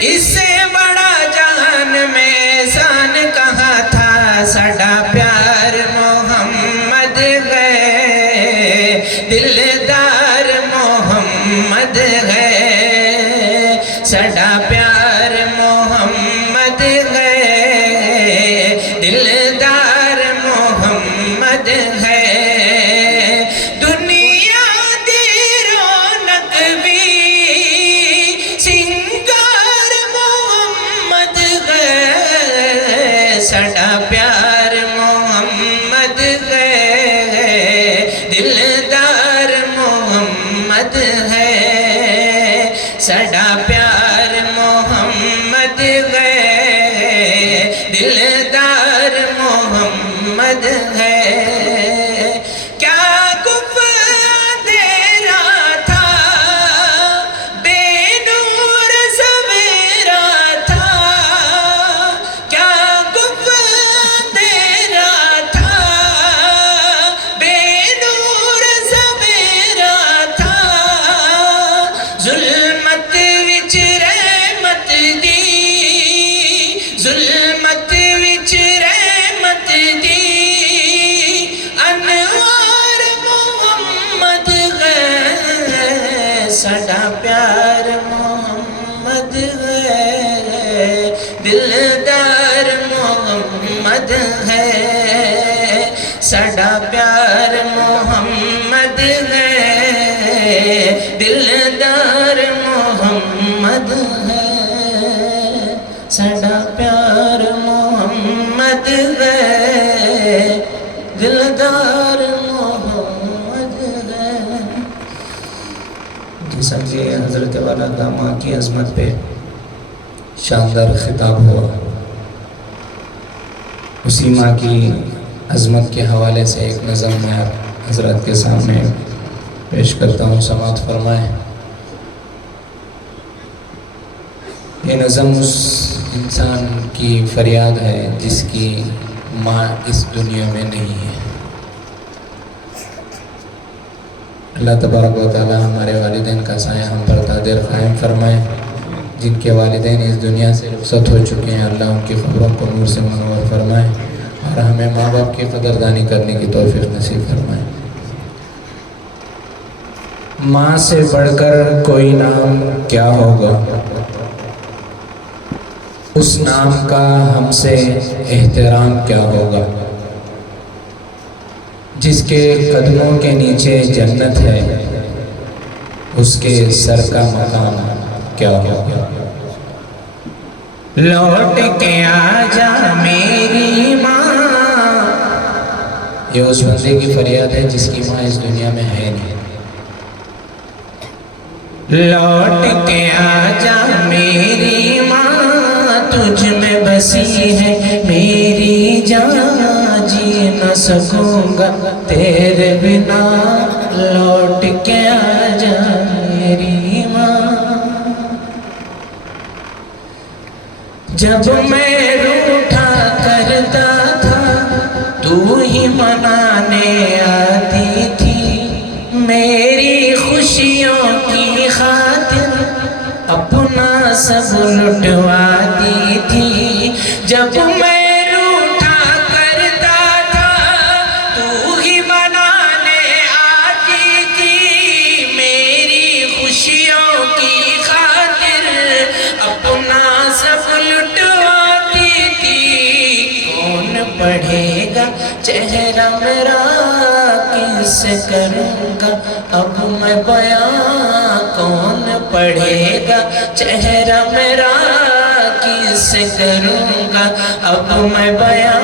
اس سے بڑا جہان میں احسان کہاں تھا، ساڈا پیار محمد ہے، دلدار محمد ہے، ساڈا پیار محمد ہے، دلدار محمد ہے۔ دنیا دی رونق بھی سنگار محمد ہے، ساڈا پیار محمد ہے، دلدار محمد ہے، ساڈا پیار محمد ہے، دلدار محمد ہے۔ کیا گفت اندھیرا تھا، بے نور سویرا تھا، کیا گفت اندھیرا تھا، بے نور سویرا تھا، ظلمت وچ رحمت دی، ظلمت وچ رحمت دی، انوار محمد ہے، ساڈا پیار محمد ہے، دلدار محمد ہے، ساڈا پیار محمد ہے، دلدار محمد ہے، ساڈا پیار محمد ہے، دلدار محمد ہے۔ جیسا کہ حضرت والا داماں کی عظمت پہ شاندار خطاب ہوا، اسی ماں کی عظمت کے حوالے سے ایک نظم میں آپ حضرات کے سامنے پیش کرتا ہوں، سماعت فرمائیں۔ یہ نظم اس انسان کی فریاد ہے جس کی ماں اس دنیا میں نہیں ہے۔ اللہ تبارک و تعالی ہمارے والدین کا سایہ ہم پر دائر قائم فرمائے، جن کے والدین اس دنیا سے رخصت ہو چکے ہیں اللہ ان کی قبروں کو نور سے منور فرمائے، اور ہمیں ماں باپ کی قدردانی کرنے کی توفیق نصیب فرمائے۔ ماں سے بڑھ کر کوئی نام کیا ہوگا، اس نام کا ہم سے احترام کیا ہوگا، جس کے قدموں کے نیچے جنت ہے اس کے سر کا مقام کیا ہوگا۔ لوٹ کے آجا میری ماں، یہ اس بندے کی فریاد ہے جس کی ماں اس دنیا میں ہے نہیں۔ لوٹ کے آجا میری ماں، تجھ میں بسی ہے میری جان، جی نہ سکوں گا تیرے بنا، لوٹ کے آجا میری ماں۔ جب میں روٹھا کرتا تھا تو ہی منانے آتی تھی، میری خوشیوں کی خاطر اپنا سب لٹواتی تھی۔ جب میں روٹھا کرتا تھا تو ہی منانے آتی تھی، میری خوشیوں کی خاطر اپنا سب لٹواتی تھی۔ کون پڑھے گا چہرہ میرا، کس کروں گا اب میں بیاں، کون پڑھے گا چہرہ میرا، کس کروں گا اب میں بیاں،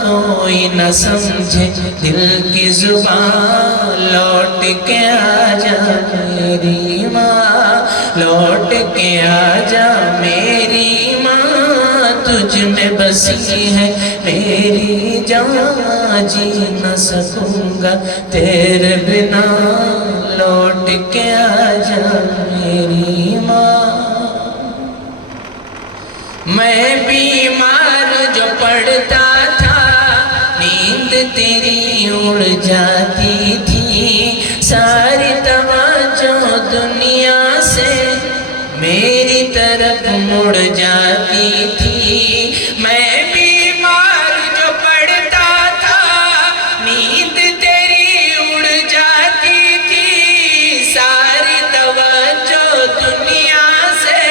کوئی نہ سمجھے دل کی زبان، لوٹ کے آجا میری ماں، لوٹ کے آجا میری ماں، تجھ میں بسی ہے میری جان، جی نہ سکوں گا تیرے بنا، لوٹ کے آجا میری ماں۔ میں بیمار جو پڑتا تھا، نیند تیری اڑ جاتی تھی، ساری توجہ دنیا سے میری طرف مڑ جاتی تھی، میں بیمار جو پڑتا تھا نیند تیری اڑ جاتی تھی، ساری توجہ دنیا سے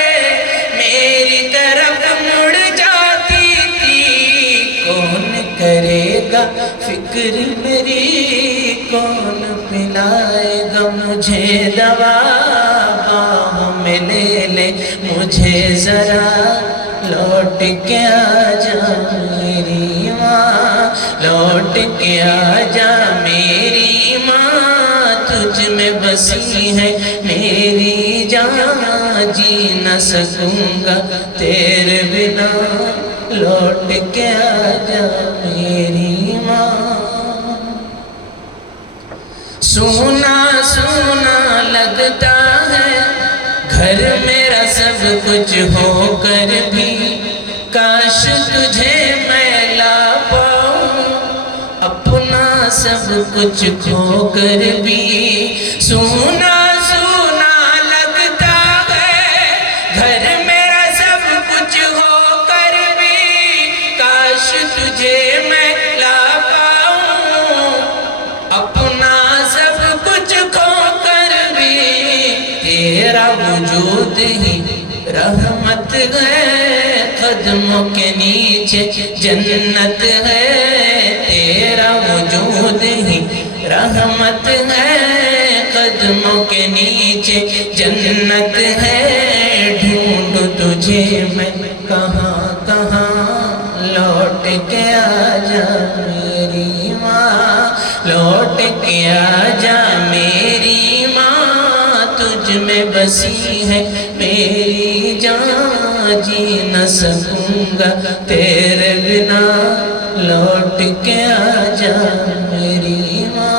میری طرف مڑ جاتی تھی۔ کون کرے گا فکر میری، کون پلائے گا مجھے دوا، باہوں میں لے لے مجھے ذرا، لوٹ کے آ جا میری ماں، لوٹ کے آ جا میری ماں، تجھ میں بسی ہے میری جان، جی نہ سکوں گا تیرے بنا، لوٹ کے آ جا میری ماں۔ سونا سونا لگتا ہے گھر میرا سب کچھ ہو کر بھی، کاش تجھے میں لا پاؤں اپنا سب کچھ کھو کر بھی۔ سونا سونا لگتا ہے گھر میرا سب کچھ ہو کر بھی، کاش تجھے میں لا پاؤں اپنا سب کچھ کھو کر بھی، تیرا وجود ہی رحمت ہے، قدموں کے نیچے جنت ہے، تیرا وجود ہی رحمت ہے، قدموں کے نیچے جنت ہے، ڈھونڈ تجھے میں کہاں کہاں، لوٹ کے آ جا میری ماں، لوٹ کے آ جا میری ماں، تجھ میں بسی ہے میری جان، جی نہ سکوں گا تیرے بنا، لوٹ کے آ جا میری ماں۔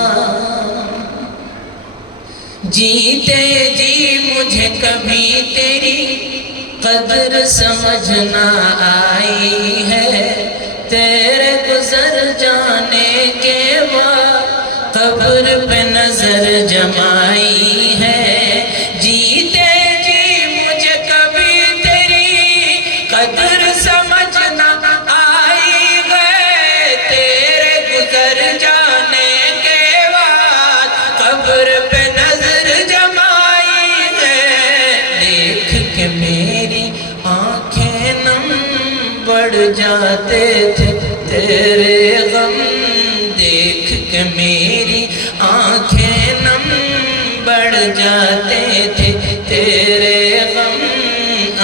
جیتے جی مجھے کبھی تیری قدر سمجھ نہ آئی ہے، تیرے گزر جانے کے بعد قبر پہ نظر جمائی ہے، جیتے جی مجھے کبھی تیری قدر سمجھ نہ آئی ہے، تیرے گزر جانے کے بعد قبر پہ نظر جمائی ہے، دیکھ کے میری آنکھیں نم بڑھ جاتے تھے تیرے غم، دیکھ کے میری آنکھیں نم بڑھ جاتے تھے تیرے غم،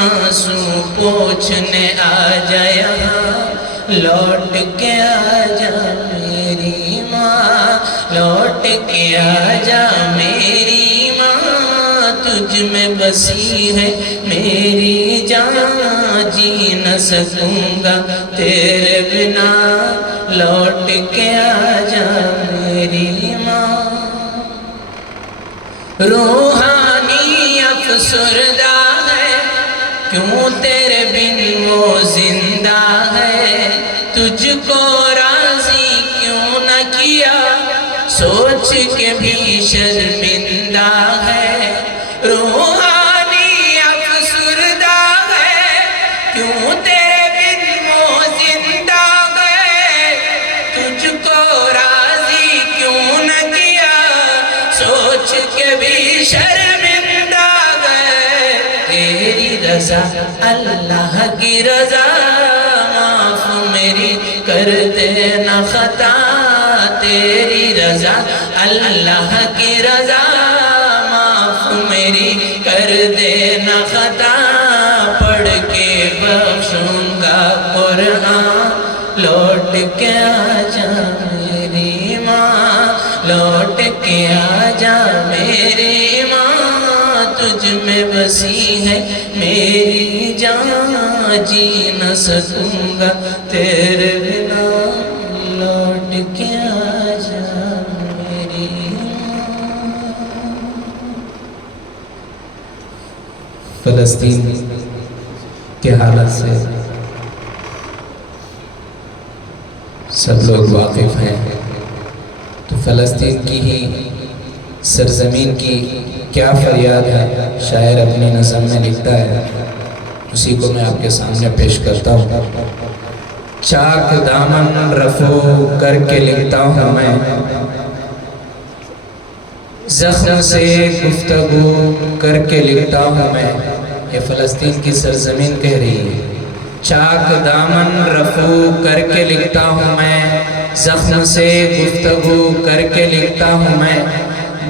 آنسو پوچھنے آ جا یہاں، لوٹ کے آ جا میری ماں، لوٹ کے آ جا میری ماں، تجھ میں بسی ہے میری جان، جی نہ سکوں گا تیرے بنا، لوٹ کے آ جا میری ماں۔ روحانی افسردہ ہے کیوں تیرے بن وہ زندہ ہے، تجھ کو راضی کیوں نہ کیا سوچ کے بھی شرمندہ ہے، روحانی افسردہ ہے کیوں تیرے بن وہ زندہ ہے، تجھ کو راضی کیوں نہ کیا سوچ کے بھی شرمندہ ہے، تیری رضا اللہ کی رضا، معاف میری کر دینا خطا، تیری رضا اللہ کی رضا، معاف میری کر دینا خطا، پڑھ کے بخشوں گا قرآن، لوٹ کے آ جا میری ماں، لوٹ کے آ جا میری ماں، تجھ میں بسی ہے میری جان، جی نہ سکوں گا تیرے بنا، لوٹ کے آ جا میری ماں۔ فلسطین کے حالت سے سب لوگ واقف ہیں، تو فلسطین کی ہی سرزمین کی کیا فریاد ہے شاعر اپنی نظم میں لکھتا ہے، اسی کو میں آپ کے سامنے پیش کرتا ہوں۔ چاک دامن رفو کر کے لکھتا ہوں میں، زخم سے گفتگو کر کے لکھتا ہوں میں۔ یہ فلسطین کی سرزمین کہہ رہی ہے۔ چاک دامن رفو کر کے لکھتا ہوں میں، زخم سے گفتگو کر کے لکھتا ہوں میں۔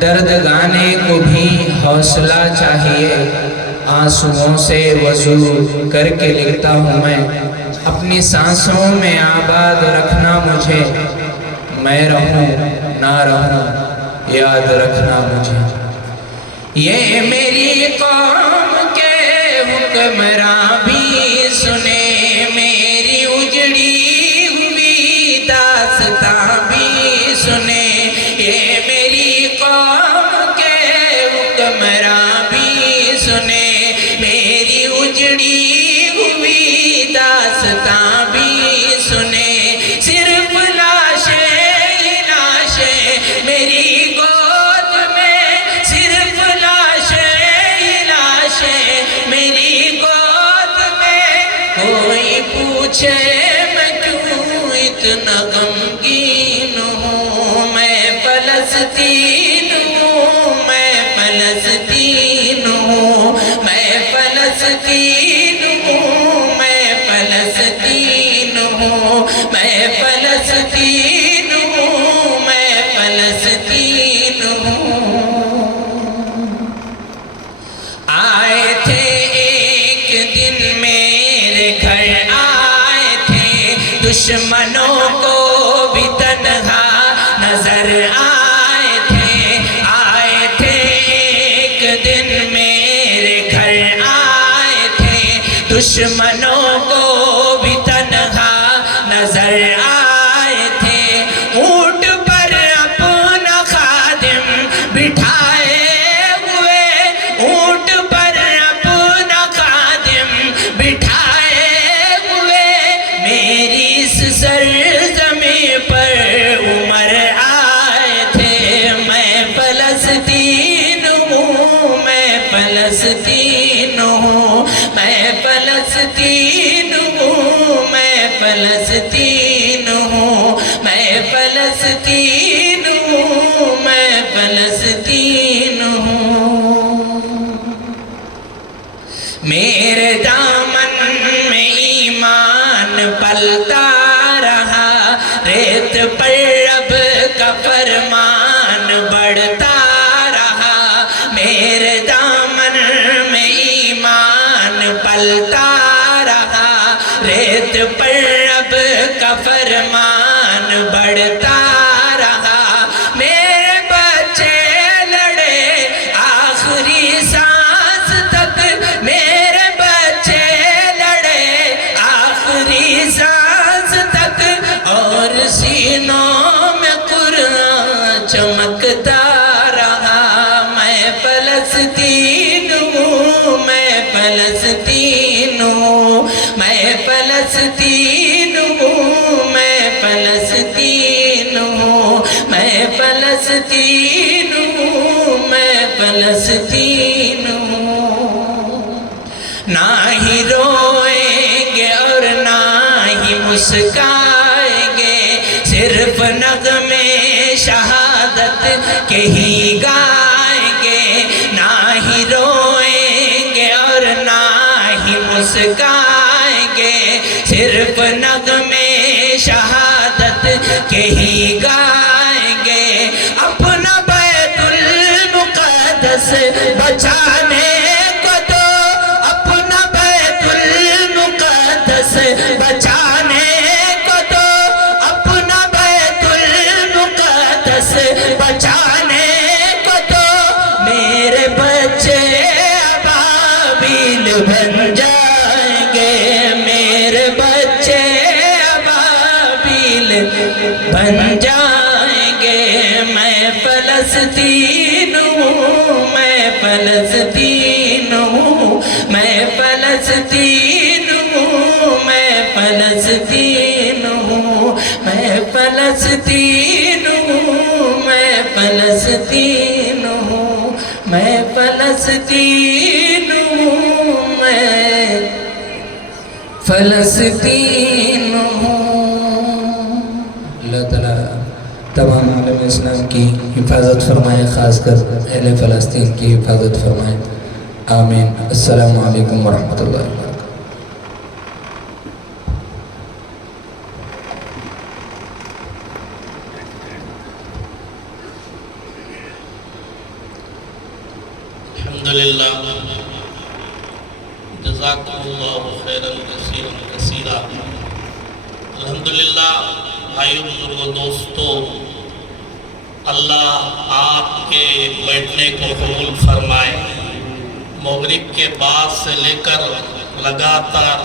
درد گانے کو بھی حوصلہ چاہیے، آنسوؤں سے وضو کر کے لکھتا ہوں میں۔ اپنی سانسوں میں آباد رکھنا مجھے، میں رہوں نہ رہوں یاد رکھنا مجھے۔ یہ میری قوم کے حکمراں بھی سنے، میری اجڑی ہوئی داستاں بھی سنے۔ یہ میری قوم کے حکمراں بھی سنے، میری اجڑی ہوئی داستاں بھی سنے۔ صرف لاشیں ہی لاشیں میری گود میں، صرف لاشیں ہی لاشیں میری گود میں۔ کوئی پوچھے میں کیوں اتنا غمگین ہوں، میں فلسطین ہوں، میں فلسطین ہوں، میں فلسطین ہوں، میں فلسطین ہوں، میں فلسطین ہوں، میں فلسطین ہوں۔ آئے تھے ایک دن میرے گھر، آئے تھے دشمنوں کو بھی تنہا نظر آئے تھے۔ آئے تھے ایک دن میرے گھر، آئے تھے دشمنوں کو بھی تنہا نظر آئے تھے۔ اونٹ پر اپنا خادم بٹھائے ہوئے، اونٹ پر اپنا خادم بٹھائے ہوئے، میری اس سرزمین پر عمر آئے تھے۔ میں فلسطین ہوں، میں فلسطین ہوں، میں فلسطین ہوں، میں فلسطین ہوں، میں فلسطین ہوں، میں فلسطین ہوں۔ میرے دامن میں ایمان پلتا رہا، ریت پر رب کا فرمان بڑھتا رہا۔ میرے دامن میں ایمان پلتا رہا، ریت پر رب کا فرمان بڑھتا رہا۔ میرے بچے لڑے آخری سانس تک، میرے بچے لڑے آخری سانس تک، اور سینوں میں قرآن چمکتا رہا۔ میں فلسطین ہوں، میں فلسطین ہوں، میں فلسطین ہوں، میں فلسطین ہوں، میں فلسطین ہوں، میں فلسطین ہوں۔ نہ ہی روئیں گے اور نہ ہی مسکائیں گے، صرف نغمے شہادت کے ہی گائیں گے۔ نہ ہی روئیں گے اور نہ ہی مسکائیں گے، صرف نغمے شہادت کے ہی گائیں گے۔ اپنا بیت المقدس بچانے کو دو، اپنا بیت المقدس بچانے کو دو، اپنا بیت المقدس بچانے کو دو۔ میرے بچے ابابیل بن جائیں گے، میرے بچے ابابیل بن جائیں گے۔ میں فلسطین ہوں، میں فلسطین ہوں، میں فلسطین ہوں، میں فلسطین ہوں، میں فلسطین ہوں، میں فلسطین ہوں، میں فلسطین فلسطین ہوں۔ اللہ تعالیٰ تمام عالم اسلام کی حفاظت فرمائے، خاص کر اہل فلسطین کی حفاظت فرمائے، آمین۔ السلام علیکم ورحمۃ اللہ وبرکاتہ۔ الحمدللہ، جزاکم اللہ خیراً کثیراً کثیرا۔ الحمدللہ بھائیو بزرگوں دوستو، اللہ آپ کے بیٹھنے کو قبول فرمائے۔ مغرب کے بعد سے لے کر لگاتار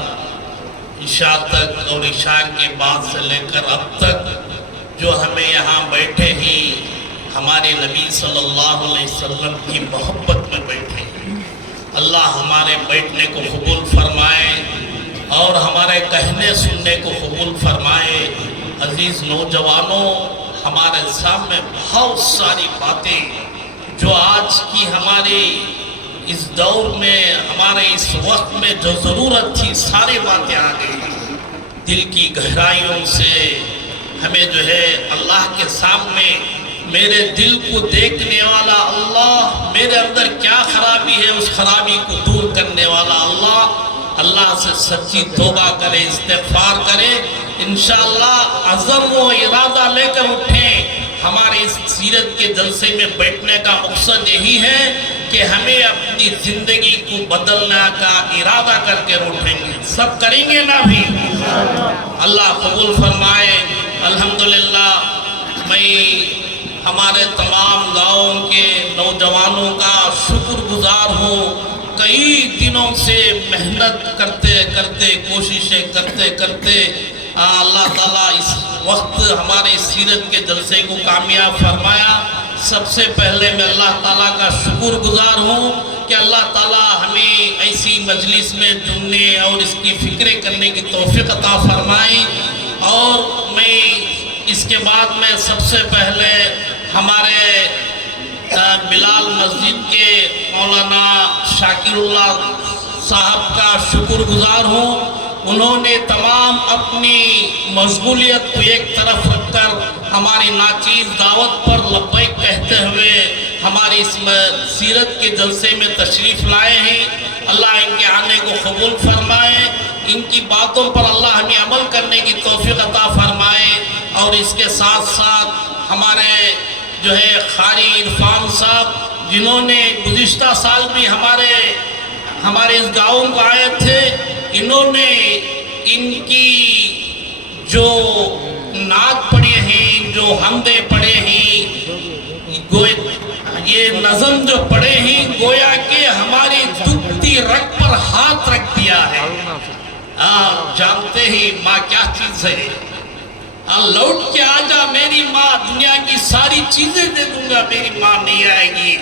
عشاء تک اور عشاء کے بعد سے لے کر اب تک جو ہمیں یہاں بیٹھے ہی ہمارے نبی صلی اللہ علیہ وسلم کی محبت میں بیٹھے، اللہ ہمارے بیٹھنے کو قبول فرمائے اور ہمارے کہنے سننے کو قبول فرمائے۔ عزیز نوجوانوں، ہمارے سامنے بہت ساری باتیں جو آج کی ہمارے اس دور میں، ہمارے اس وقت میں جو ضرورت تھی، ساری باتیں آ گئی۔ دل کی گہرائیوں سے ہمیں جو ہے اللہ کے سامنے، میرے دل کو دیکھنے والا اللہ، میرے اندر کیا خرابی ہے اس خرابی کو دور کرنے والا اللہ، اللہ سے سچی توبہ کرے، استغفار کرے۔ انشاءاللہ عزم و ارادہ لے کر اٹھیں۔ ہمارے اس سیرت کے جلسے میں بیٹھنے کا مقصد یہی ہے کہ ہمیں اپنی زندگی کو بدلنے کا ارادہ کر کے اٹھیں گے۔ سب کریں گے نا بھی؟ اللہ قبول فرمائے۔ الحمدللہ، میں ہمارے تمام گاؤں کے نوجوانوں کا شکر گزار ہوں۔ کئی دنوں سے محنت کرتے کرتے، کوششیں کرتے کرتے اللہ تعالیٰ اس وقت ہمارے سیرت کے جلسے کو کامیاب فرمایا۔ سب سے پہلے میں اللہ تعالیٰ کا شکر گزار ہوں کہ اللہ تعالیٰ ہمیں ایسی مجلس میں جمنے اور اس کی فکریں کرنے کی توفیق عطا فرمائی۔ اور میں اس کے بعد میں سب سے پہلے ہمارے بلال مسجد کے مولانا شاکر اللہ صاحب کا شکر گزار ہوں۔ انہوں نے تمام اپنی مشغولیت کو ایک طرف رکھ کر ہماری ناچیز دعوت پر لبیک کہتے ہوئے ہماری اس سیرت کے جلسے میں تشریف لائے ہیں۔ اللہ ان کے آنے کو قبول فرمائے، ان کی باتوں پر اللہ ہمیں عمل کرنے کی توفیق عطا فرمائے۔ اور اس کے ساتھ ساتھ ہمارے جو ہے قاری عرفان صاحب، جنہوں نے گزشتہ سال بھی ہمارے اس گاؤں کو آئے تھے، انہوں نے ان کی جو نعت پڑھے ہیں، جو حمدیں پڑھے ہیں، یہ نظم جو پڑھے ہیں، گویا کہ ہماری دکھتی رگ پر ہاتھ رکھ دیا ہے۔ جانتے ہی ماں کیا چیز ہے۔ لوٹ کے آجا میری ماں، دنیا کی ساری چیزیں دے دوں گا، میری ماں نہیں آئے گی۔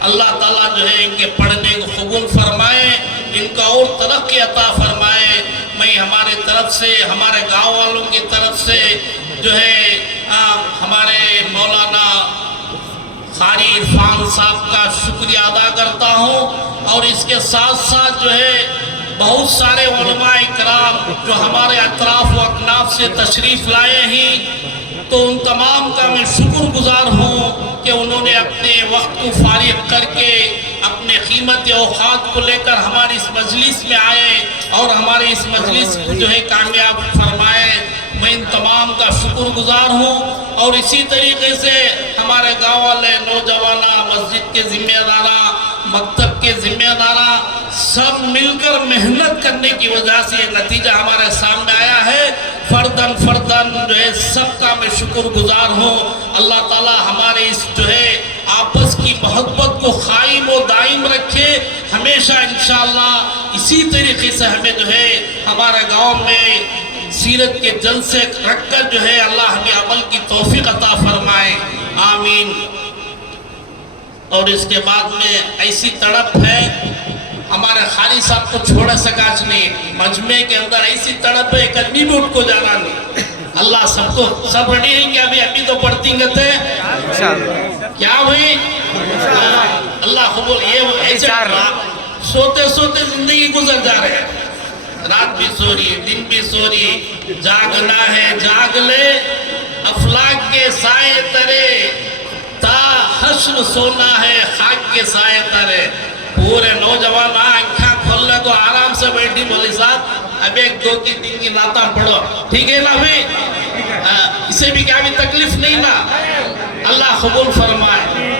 اللہ تعالیٰ جو ہے ان کے پڑھنے کو قبول فرمائے، ان کا اور ترقی عطا فرمائے۔ میں ہمارے طرف سے، ہمارے گاؤں والوں کی طرف سے جو ہے ہمارے مولانا قاری عرفان صاحب کا شکریہ ادا کرتا ہوں۔ اور اس کے ساتھ ساتھ جو ہے بہت سارے علماء اکرام جو ہمارے اطراف و اکناف سے تشریف لائے ہیں، تو ان تمام کا میں شکر گزار ہوں کہ انہوں نے اپنے وقت کو فارغ کر کے اپنے قیمت اوقات کو لے کر ہماری اس مجلس میں آئے اور ہمارے اس مجلس کو جو ہے کامیاب فرمائے۔ میں ان تمام کا شکر گزار ہوں۔ اور اسی طریقے سے ہمارے گاؤں والے نوجوانہ، مسجد کے ذمہ دارہ، مکتب کے ذمہ دارہ، سب مل کر محنت کرنے کی وجہ سے یہ نتیجہ ہمارے سامنے آیا ہے۔ فردن جو ہے سب کا میں شکر گزار ہوں۔ اللہ تعالیٰ ہمارے اس جو ہے آپس کی محبت کو قائم و دائم رکھے ہمیشہ انشاءاللہ۔ اسی طریقے سے ہمیں جو ہے ہمارے گاؤں میں سیرت کے جلسے رکھ کر جو ہے اللہ ہمیں عمل کی توفیق عطا فرمائے، آمین۔ اور اس کے بعد میں ایسی تڑپ ہے، ہمارے خالی صاحب کو چھوڑا سکاچ نہیں، مجمع کے اندر ایسی تڑپ ہے، ایک آدمی بھی اٹھ کو جانا نہیں۔ اللہ سب کو سب ریڈی ہیں کہ ابھی تو پڑھتی گے تھے کیا ہوئی؟ اللہ قبول۔ یہ ایسے سوتے سوتے زندگی گزر جا رہے ہیں۔ رات بھی سو رہی ہے دن بھی سو رہی ہے جاگنا ہے جاگ لے افلاک کے سائے ترے تا حشر سونا ہے خاک کے سائے ترے پورے نوجوان آنکھاں کھول لے تو آرام سے بیٹھی بولی صاحب اب ایک دو کی تین کی نعتاں پڑھو ٹھیک ہے نا بھئی اسے بھی کیا بھی تکلیف نہیں نا اللہ قبول فرمائے